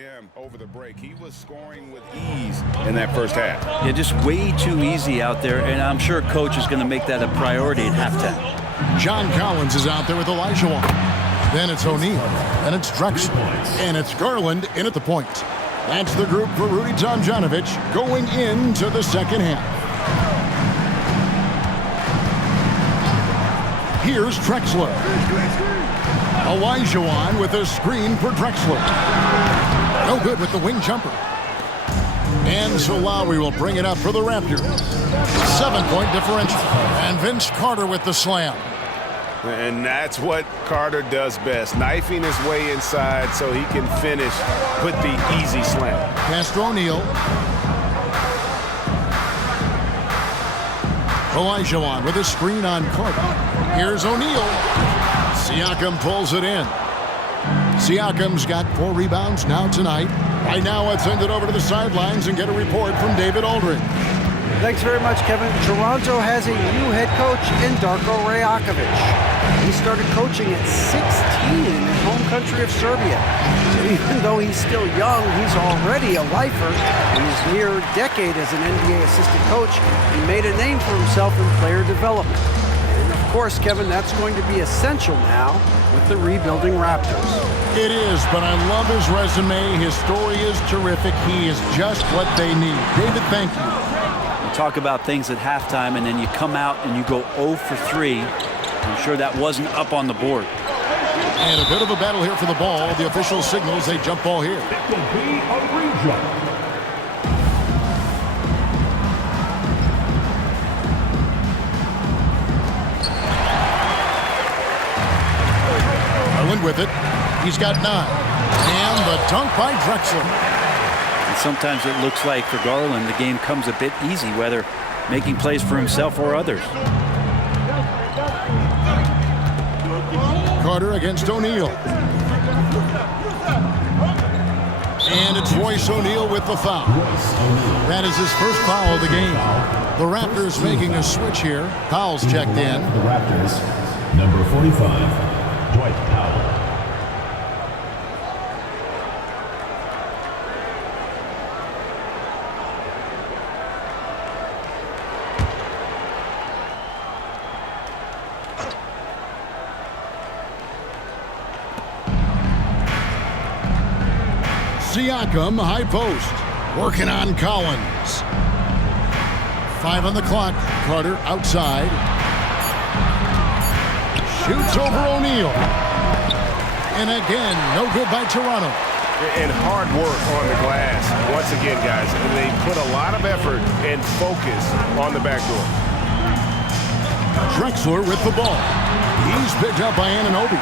him over the break. He was scoring with ease in that first half. Yeah, just way too easy out there, and I'm sure coach is going to make that a priority at halftime. John Collins is out there with Olajuwon. Then it's O'Neal, and it's Drexler, and it's Garland in at the point. That's the group for Rudy Tomjanovich going into the second half. Here's Drexler. Olajuwon with a screen for Drexler. No good with the wing jumper. And so Lowry will bring it up for the Raptors. 7-point differential. And Vince Carter with the slam. And that's what Carter does best, knifing his way inside so he can finish with the easy slam. Pass to O'Neal. Olajuwon with a screen on Carter. Here's O'Neal. Siakam pulls it in. Siakam's got 4 rebounds now tonight. Right now, let's send it over to the sidelines and get a report from David Aldridge. Thanks very much, Kevin. Toronto has a new head coach in Darko Rajakovic. He started coaching at 16 in his home country of Serbia. So even though he's still young, he's already a lifer. In his near decade as an NBA assistant coach, he made a name for himself in player development. And of course, Kevin, that's going to be essential now with the rebuilding Raptors. It is, but I love his resume. His story is terrific. He is just what they need. David, thank you. Talk about things at halftime, and then you come out and you go 0 for 3. I'm sure that wasn't up on the board. And a bit of a battle here for the ball. The official signals a jump ball here. It will be a re-jump. Garland with it. He's got 9. And the dunk by Drexler. And sometimes it looks like for Garland the game comes a bit easy, whether making plays for himself or others. Carter against O'Neal. And it's Royce O'Neal with the foul. That is his first foul of the game. The Raptors making a switch here. Powell's checked in. The Raptors, number 45, Dwight Powell. Siakam, high post, working on Collins. 5 on the clock. Carter outside. Shoots over O'Neal. And again, no good by Toronto. And hard work on the glass. Once again, guys, they put a lot of effort and focus on the backdoor. Drexler with the ball. He's picked up by Anunoby.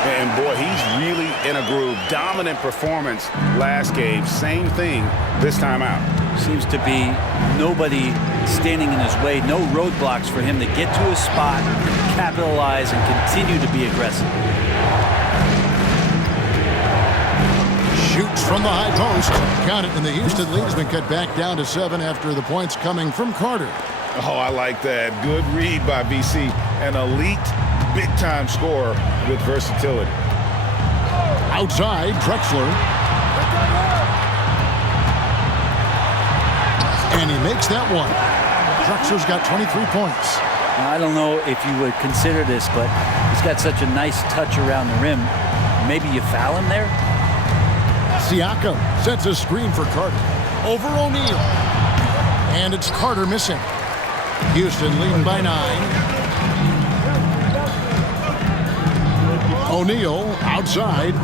And boy, he's really in a groove. Dominant performance last game. Same thing this time out. Seems to be nobody standing in his way, no roadblocks for him to get to his spot, capitalize, and continue to be aggressive. Shoots from the high post. Count it, and the Houston lead has been cut back down to 7 after the points coming from Carter. Oh, I like that. Good read by BC. An elite, big-time scorer with versatility. Outside, Drexler. And he makes that one. Drexler's got 23 points. Now, I don't know if you would consider this, but he's got such a nice touch around the rim. Maybe you foul him there? Siakam sets a screen for Carter. Over O'Neal. And it's Carter missing. Houston leading by 9. O'Neal outside.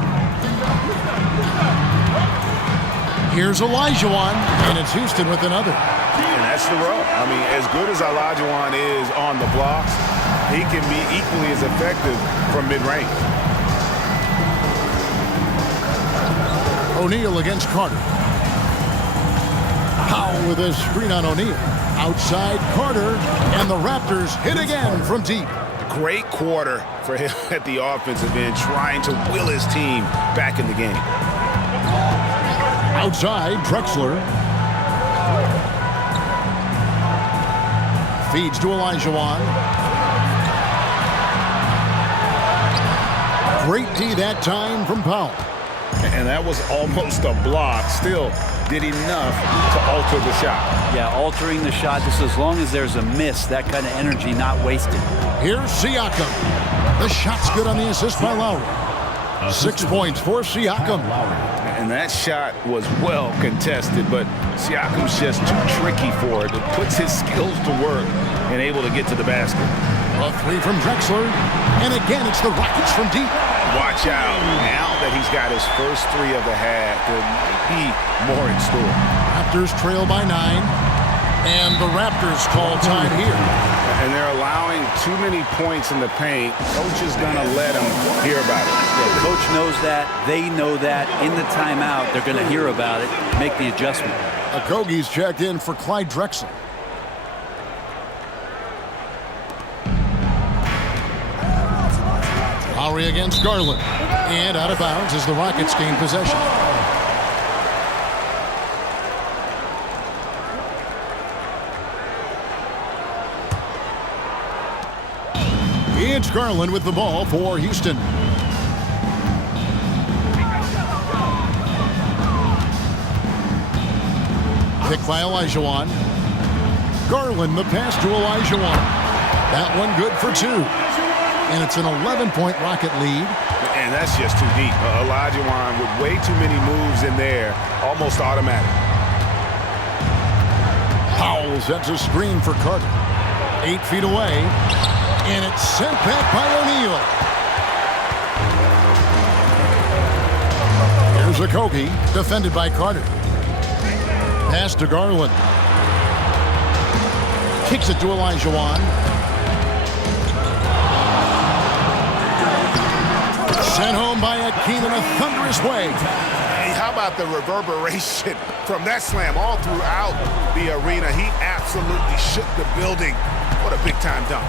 Here's Olajuwon, and it's Houston with another. And that's the rub. I mean, as good as Olajuwon is on the blocks, he can be equally as effective from mid-range. O'Neal against Carter. Powell with a screen on O'Neal. Outside Carter, and the Raptors hit again from deep. Great quarter for him at the offensive end, trying to will his team back in the game. Outside, Drexler. Feeds to Olajuwon. Great D that time from Powell. And that was almost a block. Still did enough to alter the shot. Yeah, altering the shot just as long as there's a miss, that kind of energy not wasted. Here's Siakam. The shot's good on the assist by Lowry. 6 points for Siakam. And that shot was well contested, but Siakam's just too tricky for it. It puts his skills to work and able to get to the basket. A three from Drexler. And again, it's the Rockets from deep. Watch out. Now that he's got his first three of the half, there might be more in store. Raptors trail by 9. And the Raptors call time here. And they're allowing too many points in the paint. Coach is going to let them hear about it. Yeah, coach knows that. They know that. In the timeout, they're going to hear about it, make the adjustment. Okogie's checked in for Clyde Drexler. Lowry against Garland. And out of bounds as the Rockets gain possession. It's Garland with the ball for Houston. Picked by Olajuwon. Garland the pass to Olajuwon. That one good for 2. And it's an 11-point Rocket lead. And that's just too deep. Olajuwon with way too many moves in there, almost automatic. Powell sets a screen for Carter. 8 feet away. And it's sent back by O'Neal. Here's Okogie, defended by Carter. Pass to Garland. Kicks it to Olajuwon. Sent home by Hakeem in a thunderous way. Hey, how about the reverberation from that slam all throughout the arena? He absolutely shook the building. What a big-time dunk.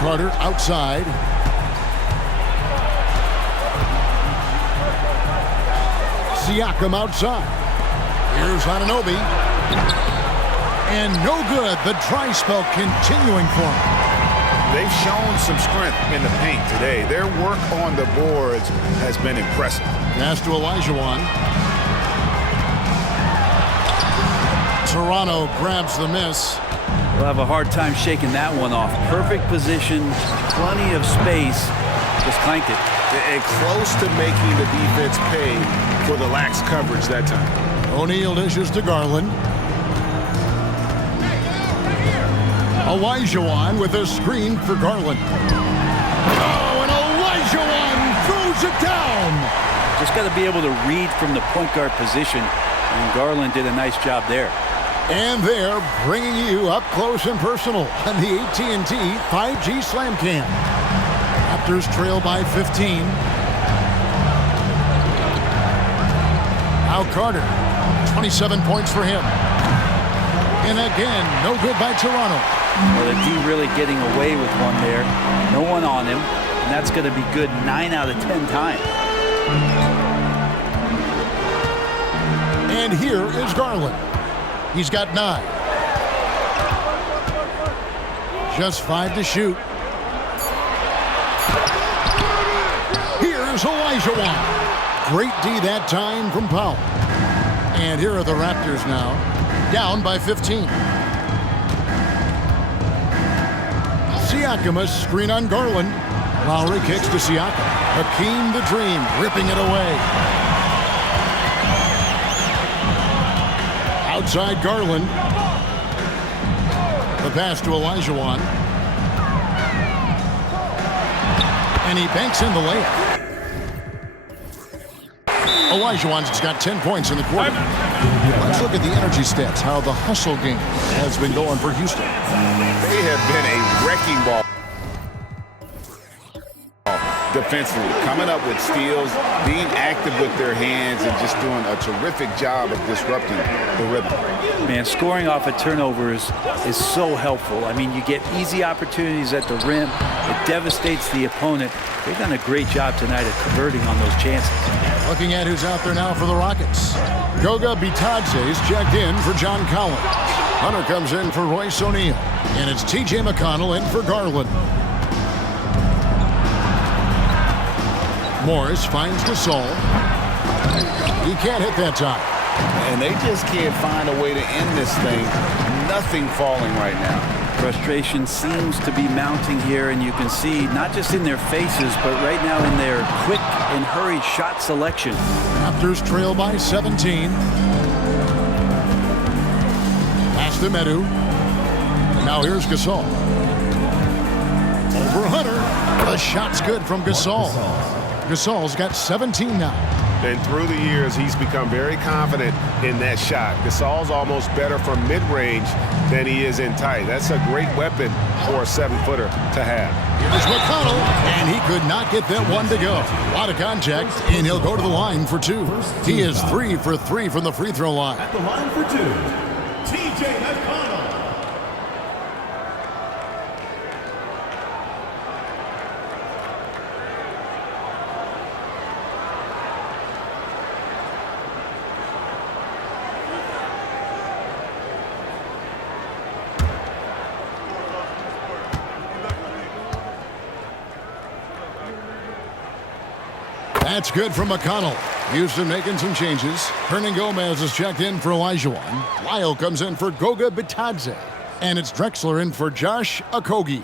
Carter outside. Siakam outside. Here's Anunoby. And no good. The dry spell continuing for him. They've shown some strength in the paint today. Their work on the boards has been impressive. Pass to Olajuwon. Toronto grabs the miss. They'll have a hard time shaking that one off. Perfect position, plenty of space. Just clanked it. And close to making the defense pay for the lax coverage that time. O'Neal dishes to Garland. Olajuwon with a screen for Garland. Oh, and Olajuwon throws it down. Just got to be able to read from the point guard position, and Garland did a nice job there. And they're bringing you up close and personal on the AT&T 5G Slam Cam. Raptors trail by 15. Now Carter, 27 points for him. And again, no good by Toronto. Well, the D really getting away with one there. No one on him, and that's going to be good 9 out of 10 times. And here is Garland. He's got 9. Just 5 to shoot. Here's Olajuwon. Great D that time from Powell. And here are the Raptors now, down by 15. Siakam, a screen on Garland. Lowry kicks to Siakam. Hakeem the Dream ripping it away. Outside Garland. The pass to Olajuwon. And he banks in the layup. Olajuwon's got 10 points in the quarter. Let's look at the energy stats, how the hustle game has been going for Houston. They have been a wrecking ball defensively, coming up with steals, being active with their hands, and just doing a terrific job of disrupting the rhythm. Man, scoring off of turnovers is so helpful. I mean, you get easy opportunities at the rim. It devastates the opponent. They've done a great job tonight of converting on those chances. Looking at who's out there now for the Rockets. Goga Bitadze's checked in for John Collins. Hunter comes in for Royce O'Neal. And it's T.J. McConnell in for Garland. Morris finds Gasol. He can't hit that time. And they just can't find a way to end this thing. Nothing falling right now. Frustration seems to be mounting here, and you can see not just in their faces, but right now in their quick and hurried shot selection. Raptors trail by 17. Pass to Medu. Now here's Gasol. Over Hunter. The shot's good from Gasol. Gasol's got 17 now. And through the years, he's become very confident in that shot. Gasol's almost better from mid-range than he is in tight. That's a great weapon for a 7-footer to have. Here's McConnell, and he could not get that one to go. A lot of contact, and he'll go to the line for 2. He is 3 for 3 from the free throw line. At the line for 2, TJ McConnell. That's good from McConnell. Houston making some changes. Hernan Gomez is checked in for Olajuwon. Lyle comes in for Goga Bitadze. And it's Drexler in for Josh Okogie.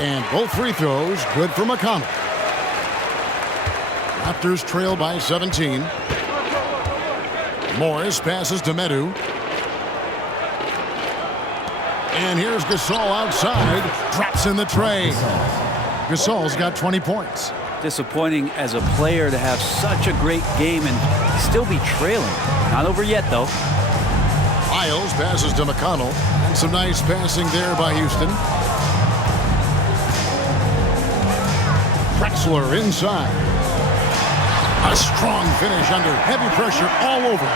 And both free throws good for McConnell. Raptors trail by 17. Morris passes to Medu. And here's Gasol outside. Drops in the tray. Gasol's got 20 points. Disappointing as a player to have such a great game and still be trailing. Not over yet, though. Miles passes to McConnell. And some nice passing there by Houston. Drexler inside. A strong finish under heavy pressure all over.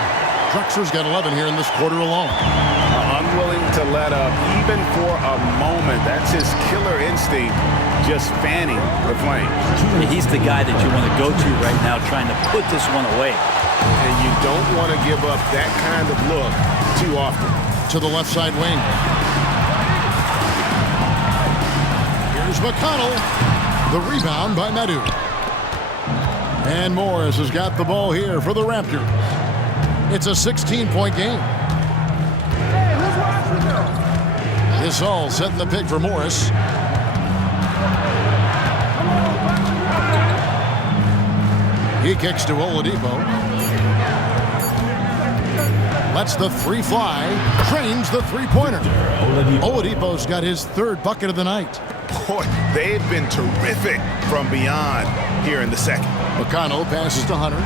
Drexler's got 11 here in this quarter alone. Unwilling to let up even for a moment. That's his killer instinct, just fanning the flame. He's the guy that you want to go to right now trying to put this one away. And you don't want to give up that kind of look too often. To the left side wing. Here's McConnell. The rebound by Medu. And Morris has got the ball here for the Raptors. It's a 16-point game. This all setting the pick for Morris. He kicks to Oladipo. Lets the 3 fly. Trains the 3-pointer. Oladipo's got his 3rd bucket of the night. Boy, they've been terrific from beyond here in the second. McConnell passes to Hunter.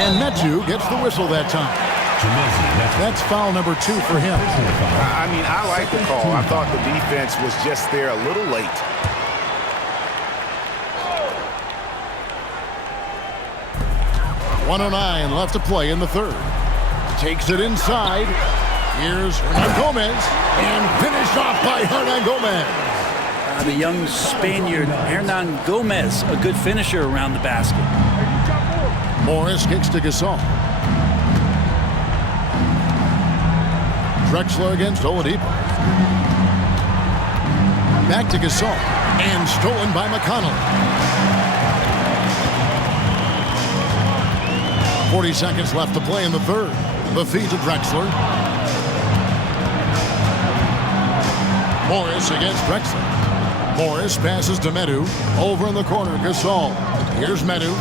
And Metu gets the whistle that time. That's foul number 2 for him. I mean, I like the call. I thought the defense was just there a little late. .109 left to play in the 3rd. Takes it inside. Here's Hernan Gomez. And finished off by Hernan Gomez. The young Spaniard, Hernan Gomez, a good finisher around the basket. Morris kicks to Gasol. Drexler against Oladipo. Back to Gasol. And stolen by McConnell. 40 seconds left to play in the 3rd. The feed to Drexler. Morris against Drexler. Morris passes to Medu. Over in the corner, Gasol. Here's Medu.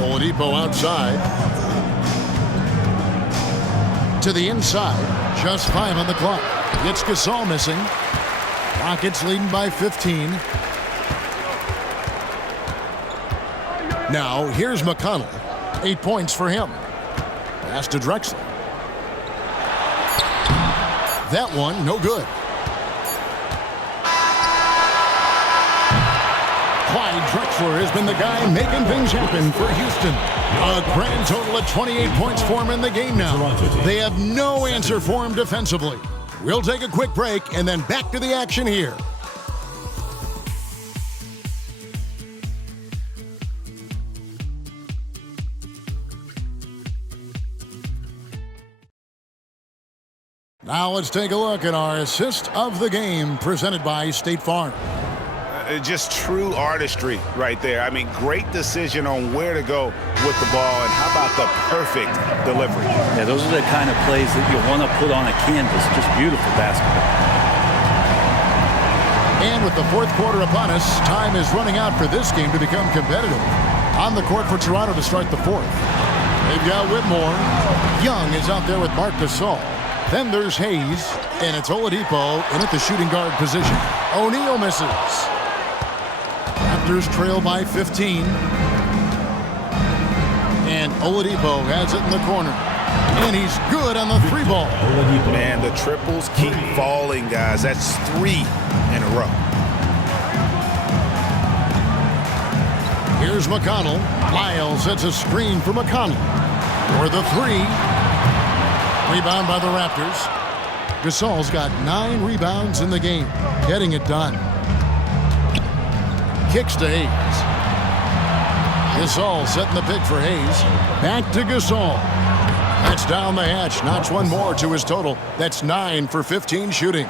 Oladipo outside. To the inside. Just 5 on the clock. It's Gasol missing. Rockets leading by 15. Now, here's McConnell. 8 points for him. Pass to Drexler. That one, no good. Drexler has been the guy making things happen for Houston. A grand total of 28 points for him in the game now. They have no answer for him defensively. We'll take a quick break and then back to the action here. Now let's take a look at our assist of the game presented by State Farm. Just true artistry right there. I mean, great decision on where to go with the ball, and how about the perfect delivery? Yeah, those are the kind of plays that you want to put on a canvas. Just beautiful basketball. And with the fourth quarter upon us, time is running out for this game to become competitive. On the court for Toronto to start the fourth. They've got Whitmore. Young is out there with Marc Gasol. Then there's Hayes, and it's Oladipo in at the shooting guard position. O'Neal misses. Raptors trail by 15. And Oladipo has it in the corner. And he's good on the three ball. Man, the triples keep falling, guys. That's 3 in a row. Here's McConnell. Lyles sets a screen for McConnell. For the three. Rebound by the Raptors. Gasol's got 9 rebounds in the game. Getting it done. Kicks to Hayes. Gasol setting the pick for Hayes. Back to Gasol. That's down the hatch. Notch one more to his total. That's 9 for 15 shooting.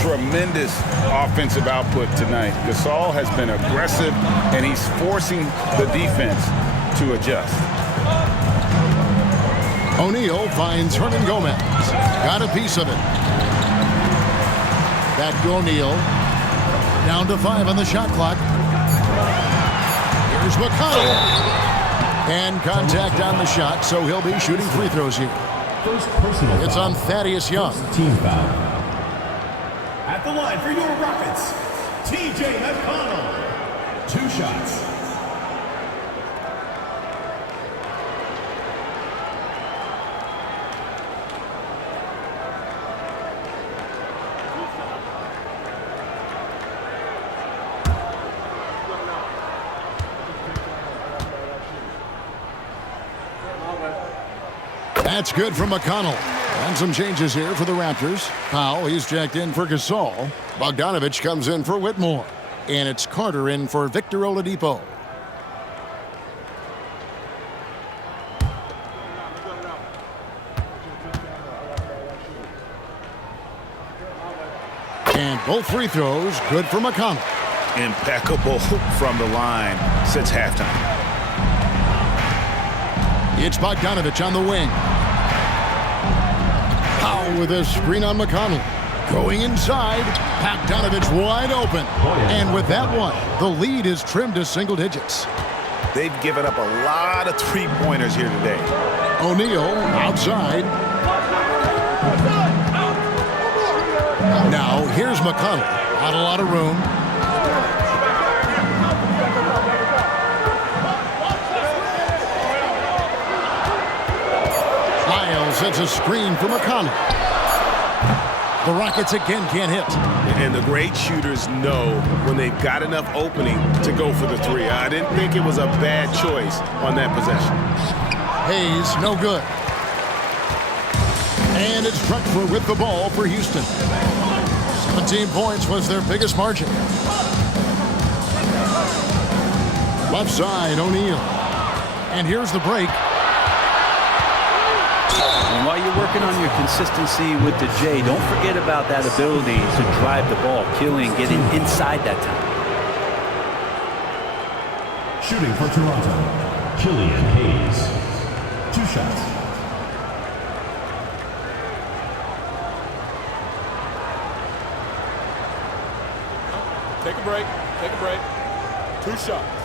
Tremendous offensive output tonight. Gasol has been aggressive, and he's forcing the defense to adjust. O'Neal finds Hernan Gomez. Got a piece of it. Back to O'Neal. Down to 5 on the shot clock. Here's McConnell. And contact on the shot, so he'll be shooting free throws here. First personal It's foul. on Thaddeus Young. Team foul. At the line for your Rockets, TJ McConnell. 2 shots. That's good from McConnell. And some changes here for the Raptors. Powell, he's checked in for Gasol. Bogdanovich comes in for Whitmore. And it's Carter in for Victor Oladipo. And both free throws good for McConnell. Impeccable from the line since halftime. It's Bogdanovich on the wing. Powell with a screen on McConnell. Going inside. Bogdanovich wide open. And with that one, the lead is trimmed to single digits. They've given up a lot of three-pointers here today. O'Neal outside. Now here's McConnell. Not a lot of room. Lyles sets a screen for McConnell. The Rockets again can't hit. And the great shooters know when they've got enough opening to go for the three. I didn't think it was a bad choice on that possession. Hayes, no good. And it's Drexler with the ball for Houston. 17 points was their biggest margin. Left side, O'Neal. And here's the break. And while you're working on your consistency with the J, don't forget about that ability to drive the ball, killing, getting inside that time. Shooting for Toronto, Killian Hayes. 2 shots. Take a break. Take a break. 2 shots.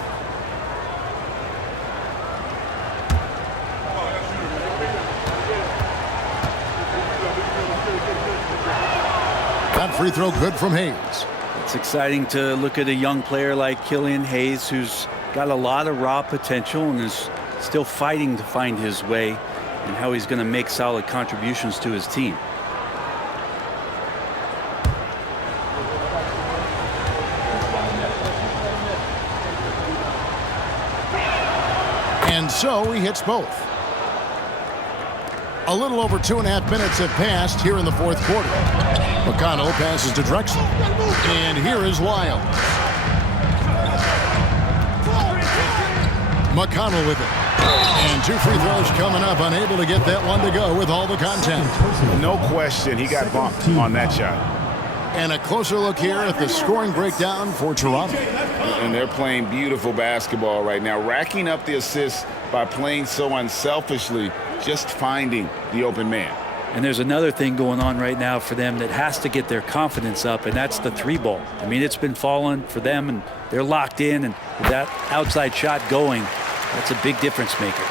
That free throw good from Hayes. It's exciting to look at a young player like Killian Hayes, who's got a lot of raw potential and is still fighting to find his way and how he's going to make solid contributions to his team. And so he hits both. A little over 2.5 minutes have passed here in the fourth quarter. McConnell passes to Drexler. And here is Lyles. McConnell with it. And 2 free throws coming up, unable to get that one to go with all the contact. No question, he got bumped on that shot. And a closer look here at the scoring breakdown for Toronto. And they're playing beautiful basketball right now, racking up the assists by playing so unselfishly, just finding the open man. And there's another thing going on right now for them that has to get their confidence up, and that's the 3-ball. I mean, it's been falling for them, and they're locked in, and with that outside shot going, that's a big difference maker.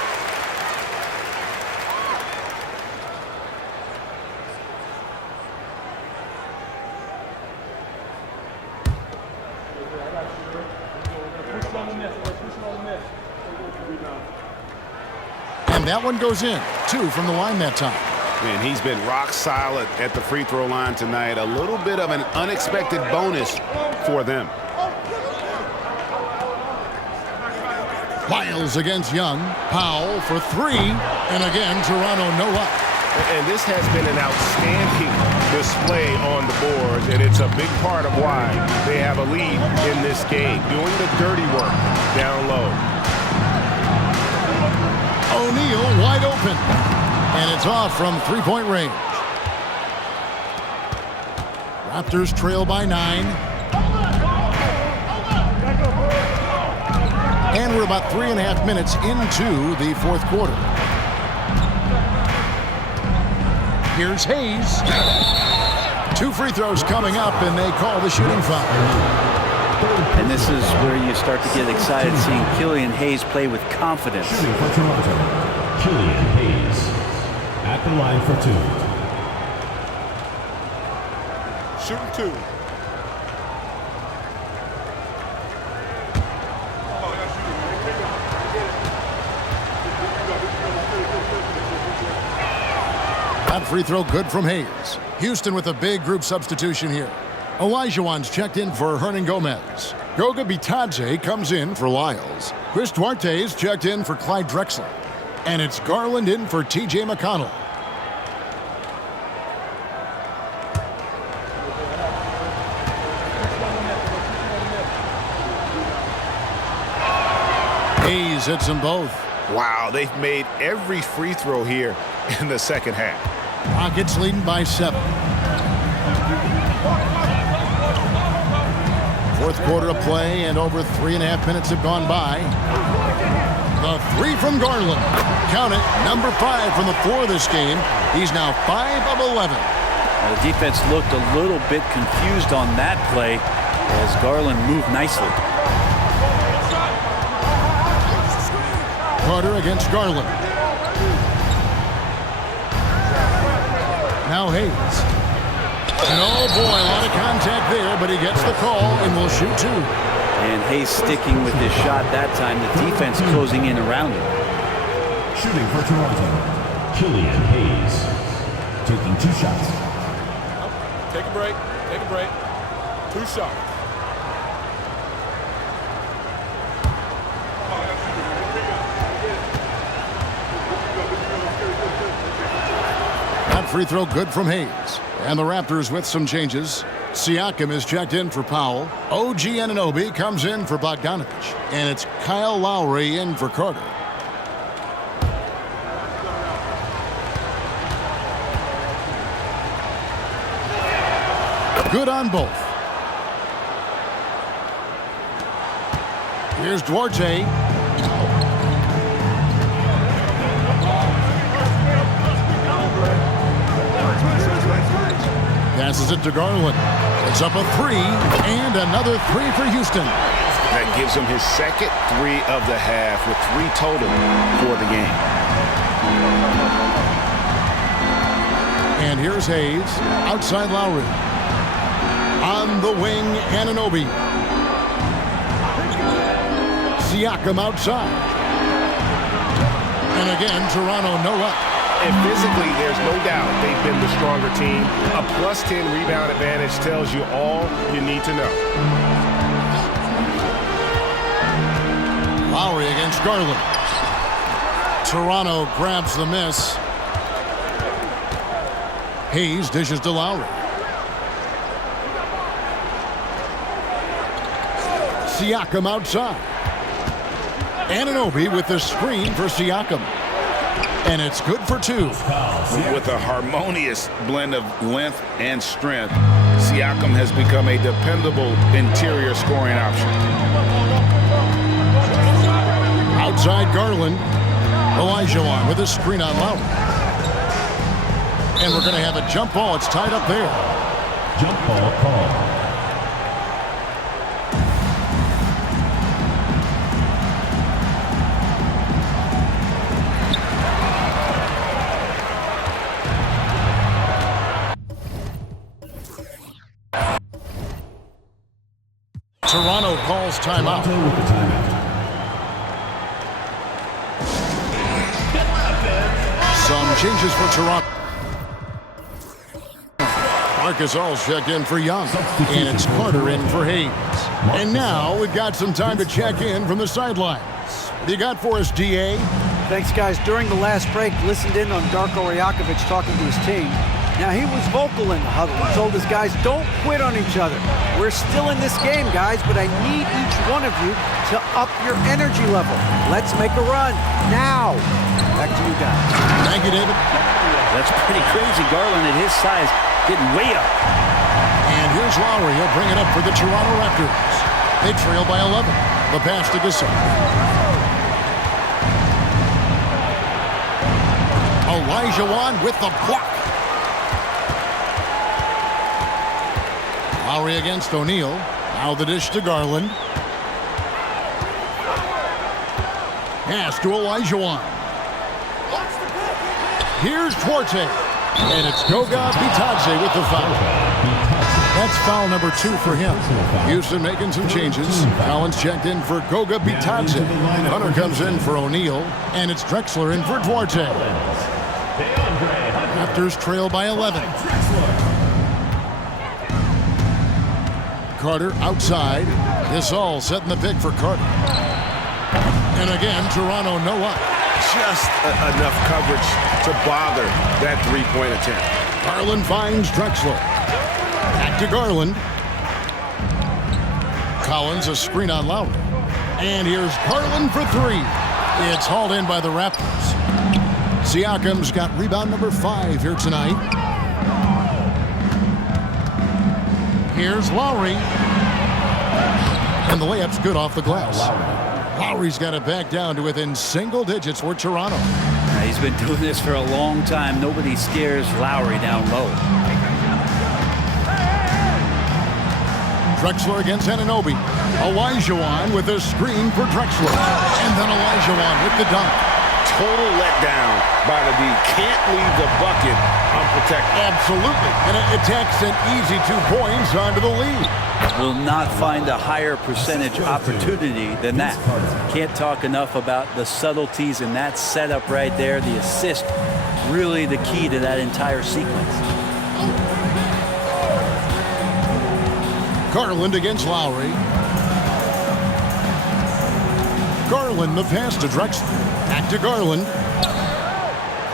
And that one goes in. 2 from the line that time. And he's been rock solid at the free throw line tonight. A little bit of an unexpected bonus for them. Miles against Young. Powell for 3. And again, Toronto no luck. And this has been an outstanding display on the board, and it's a big part of why they have a lead in this game, doing the dirty work down low. O'Neal wide open. And it's off from 3-point range. Raptors trail by 9. And we're about 3.5 minutes into the 4th quarter. Here's Hayes. 2 free throws coming up, and they call the shooting foul. And this is where you start to get excited seeing Killian Hayes play with confidence. Shooting for Toronto, Killian Hayes. At the line for 2. Shooting 2. That free throw good from Hayes. Houston with a big group substitution here. Olajuwon's checked in for Hernan Gomez. Goga Bitadze comes in for Lyles. Chris Duarte's checked in for Clyde Drexler. And it's Garland in for T.J. McConnell. Hayes hits them both. Wow, they've made every free throw here in the second half. Rockets leading by 7. 4th quarter of play, and over 3.5 minutes have gone by. The 3 from Garland. Count it, number 5 from the floor this game. He's now 5 of 11. Now, the defense looked a little bit confused on that play as Garland moved nicely. Carter against Garland. Now Hayes. And oh boy, a lot of contact there, but he gets the call and will shoot 2. And Hayes sticking with his shot that time. The defense closing in around him. Shooting for Toronto, Killian Hayes. Taking 2 shots. Take a break. Take a break. 2 shots. That free throw good from Hayes. And the Raptors with some changes. Siakam is checked in for Powell. OG Anunoby comes in for Bogdanovich. And it's Kyle Lowry in for Carter. Good on both. Here's Duarte. Passes it to Garland. It's up a 3, and another 3 for Houston. That gives him his second 3 of the half, with 3 total for the game. And here's Hayes. Outside Lowry. On the wing, Anunoby. Siakam outside. And again, Toronto no up. And physically, there's no doubt they've been the stronger team. A +10 rebound advantage tells you all you need to know. Lowry against Garland. Toronto grabs the miss. Hayes dishes to Lowry. Siakam outside. Anunoby with the screen for Siakam. And it's good for 2. With a harmonious blend of length and strength, Siakam has become a dependable interior scoring option. Outside Garland. Olajuwon with a screen on Lowry. And we're going to have a jump ball. It's tied up there. Jump ball call. Toronto calls timeout. Toronto with the timeout. Some changes for Toronto. Marcus All's checked in for Young. And it's Carter in for Hayes. And now we've got some time to check in from the sidelines. What you got for us, DA? Thanks, guys. During the last break, listened in on Darko Rajakovic talking to his team. Now, he was vocal in the huddle. He told his guys, don't quit on each other. We're still in this game, guys, but I need each one of you to up your energy level. Let's make a run now. Back to you guys. Thank you, David. That's pretty crazy. Garland at his size getting way up. And here's Lowry. He'll bring it up for the Toronto Raptors. They trail by 11. The pass to Gasol. Olajuwon with the block. Lowry against O'Neal. Now the dish to Garland. Pass to Olajuwon. Here's Duarte. And it's Goga Bitadze with the foul. That's foul number 2 for him. Houston making some changes. Collins checked in for Goga Bitadze. Hunter comes in for O'Neal. And it's Drexler in for Duarte. Raptors trail by 11. Carter outside. Gasol setting the pick for Carter. And again, Toronto no up. Just enough coverage to bother that three-point attempt. Garland finds Drexler. Back to Garland. Collins a screen on Lowry. And here's Garland for 3. It's hauled in by the Raptors. Siakam's got rebound number 5 here tonight. Here's Lowry. And the layup's good off the glass. Lowry's got it back down to within single digits for Toronto. He's been doing this for a long time. Nobody scares Lowry down low. Drexler against Anunoby. Olajuwon with a screen for Drexler. And then Olajuwon with the dunk. Total letdown by the D. Can't leave the bucket unprotected. Absolutely. And it takes an easy 2 points onto the lead. Will not find a higher percentage opportunity than that. Can't talk enough about the subtleties in that setup right there. The assist, really the key to that entire sequence. Garland against Lowry. Garland the pass to Drexler. Back to Garland.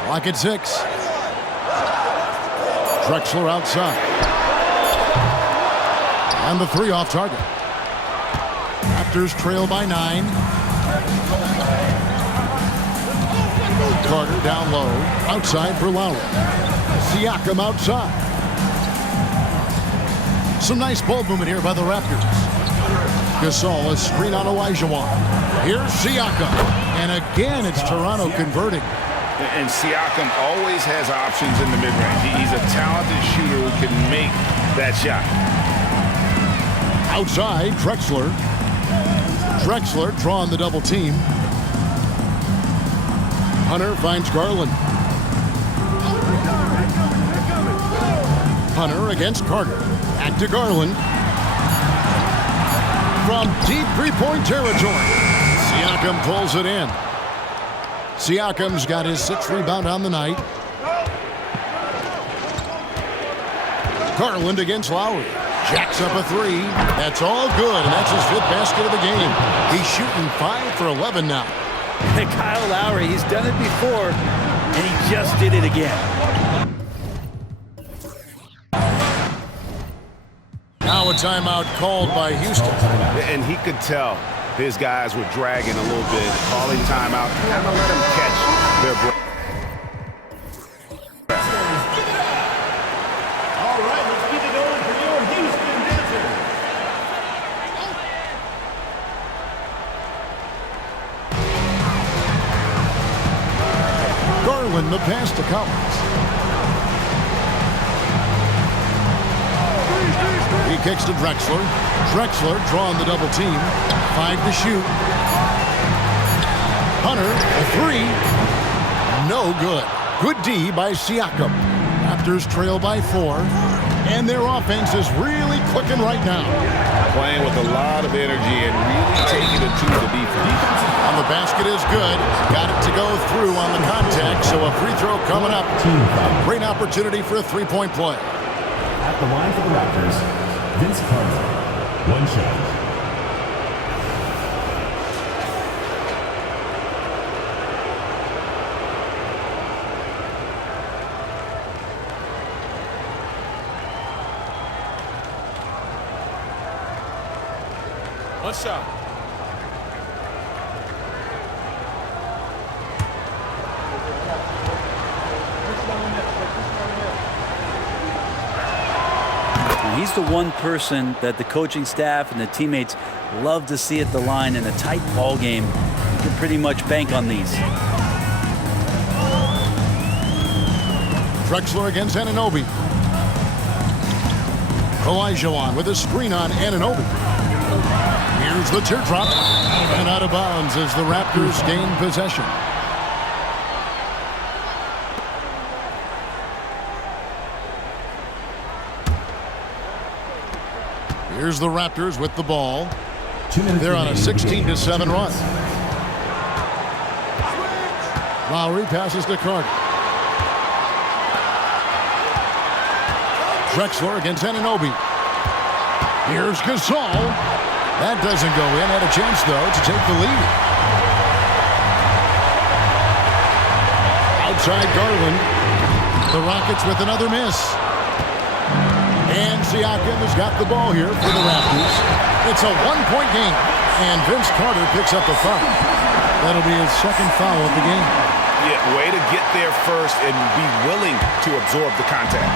Clock at 6. Drexler outside. And the 3 off target. Raptors trail by 9. Carter down low. Outside for Lowry. Siakam outside. Some nice ball movement here by the Raptors. Gasol a screen on Olajuwon. Here's Siakam. And again, it's Toronto converting. And Siakam always has options in the mid-range. He's a talented shooter who can make that shot. Outside, Drexler. Drexler drawing the double team. Hunter finds Garland. Hunter against Carter. Back to Garland. From deep three-point territory. Siakam pulls it in. Siakam's got his 6th rebound on the night. Garland against Lowry. Jacks up a 3. That's all good, and that's his 5th basket of the game. He's shooting 5 for 11 now. Kyle Lowry, he's done it before, and he just did it again. Now a timeout called by Houston. And he could tell his guys were dragging a little bit, calling timeout, kind of let them catch their breath. All right, let's keep it going for your Houston Dancers. Garland the pass to Collins. He kicks to Drexler. Drexler drawing the double team. 5 to shoot. Hunter, a 3. No good. Good D by Siakam. Raptors trail by 4. And their offense is really clicking right now. Playing with a lot of energy and really taking it to the defense. On the basket is good. Got it to go through on the contact, so a free throw coming up. A great opportunity for a three-point play. At the line for the Raptors, Vince Carter. 1 shot. One shot. He's the one person that the coaching staff and the teammates love to see at the line in a tight ball game. You can pretty much bank on these. Drexler against Anunoby. Olajuwon with a screen on Anunoby. Here's the teardrop. And out of bounds as the Raptors gain possession. Here's the Raptors with the ball. They're on a 16-7 run. Lowry passes to Carter. Drexler against Anunoby. Here's Gasol. That doesn't go in. Had a chance, though, to take the lead. Outside Garland. The Rockets with another miss. And Siakam has got the ball here for the Raptors. It's a one-point game. And Vince Carter picks up a foul. That'll be his second foul of the game. Yeah, way to get there first and be willing to absorb the contact.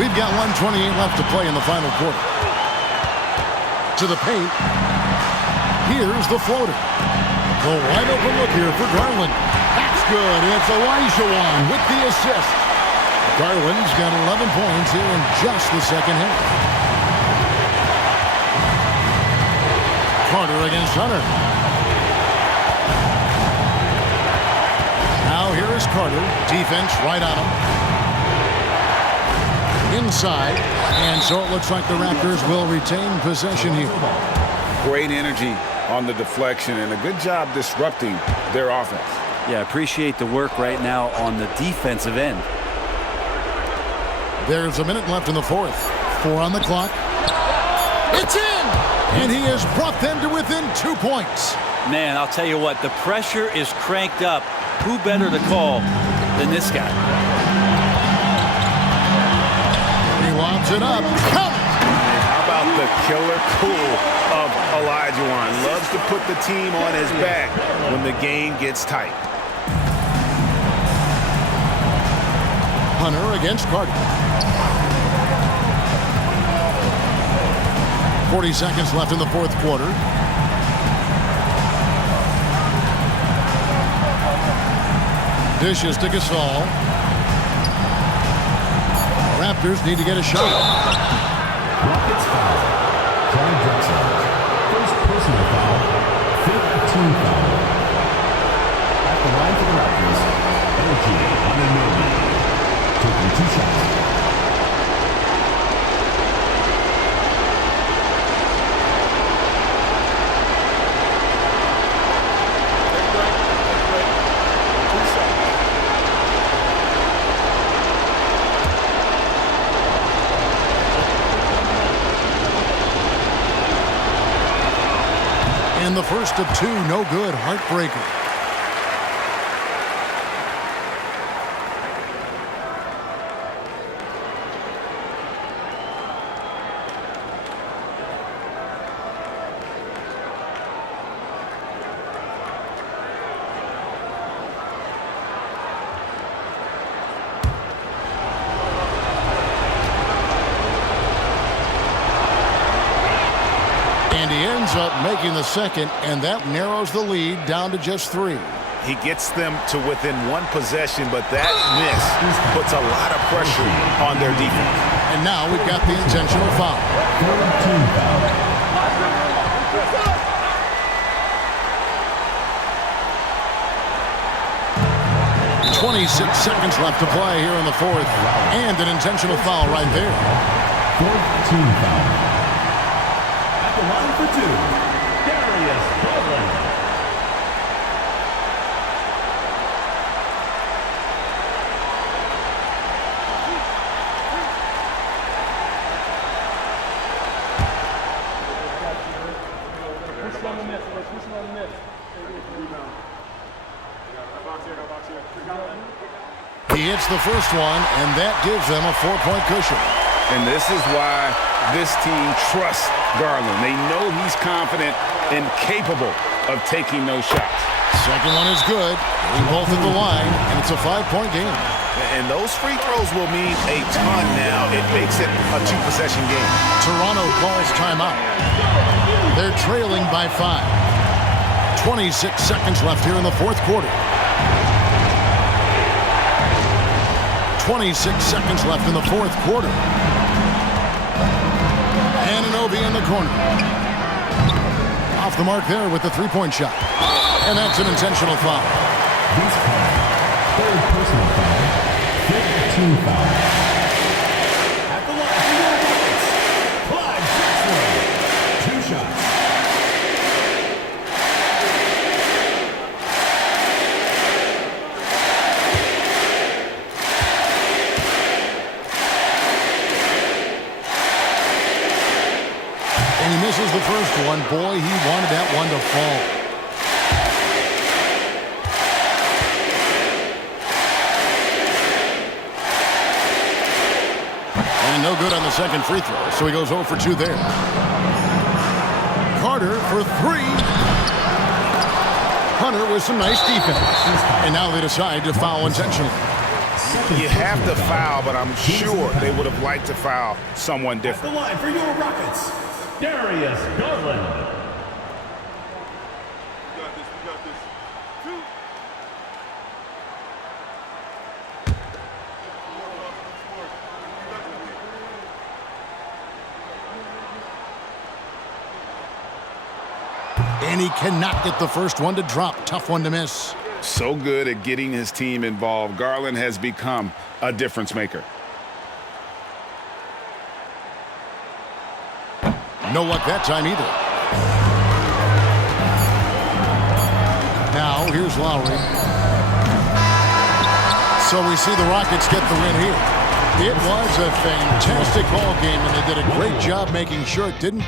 We've got 1:28 left to play in the final quarter. To the paint. Here's the floater. The wide open look here for Garland. That's good. It's Olajuwon with the assist. Garland's got 11 points here in just the second half. Carter against Hunter. Now here is Carter. Defense right on him. Inside, and so it looks like the Raptors will retain possession here. Great energy on the deflection and a good job disrupting their offense. Yeah, appreciate the work right now on the defensive end. There's a minute left in the fourth. 4 on the clock. It's in! And he has brought them to within 2 points. Man, I'll tell you what, the pressure is cranked up. Who better to call than this guy? He lobs it up. Count! How about the killer cool of Olajuwon? Loves to put the team on his back when the game gets tight. Hunter against Carter. 40 seconds left in the fourth quarter. Dishes to Gasol. Raptors need to get a shot. Rockets foul. John Drexler. First personal foul. 5th team foul. At the line for the Raptors, energy on Anunoby. Taking 2 shots. And the first of 2, no good, heartbreaker. up making the second, and that narrows the lead down to just 3. He gets them to within 1 possession, but that miss puts a lot of pressure on their defense. And now we've got the intentional foul. 26 seconds left to play here in the 4th, and an intentional foul right there. 4th team foul. At the line for 2, Darius Garland. He hits the first one, and that gives them a 4-point cushion. And this is why this team trusts Garland. They know he's confident and capable of taking those shots. Second one is good. They both at the line, and it's a 5-point game. And those free throws will mean a ton now. It makes it a 2-possession game. Toronto calls timeout. They're trailing by 5. 26 seconds left here in the 4th quarter. 26 seconds left in the 4th quarter. Anunoby in the corner. Off the mark there with the 3-point shot. And that's an intentional foul. He's fouled. 3rd personal foul. 5th team foul. At the line for your Rockets, Clyde Drexler. 2 shots. And he misses the first one. Boy, he wanted that one to fall. And no good on the second free throw, so he goes 0 for 2 there. Carter for 3. Hunter with some nice defense. And now they decide to foul intentionally. You have to foul, but I'm sure they would have liked to foul someone At different. the line for your Rockets, Darius Garland. And he cannot get the first one to drop. Tough one to miss. So good at getting his team involved. Garland has become a difference maker. No luck that time either. Now, here's Lowry. So we see the Rockets get the win here. It was a fantastic ball game, and they did a great job making sure it didn't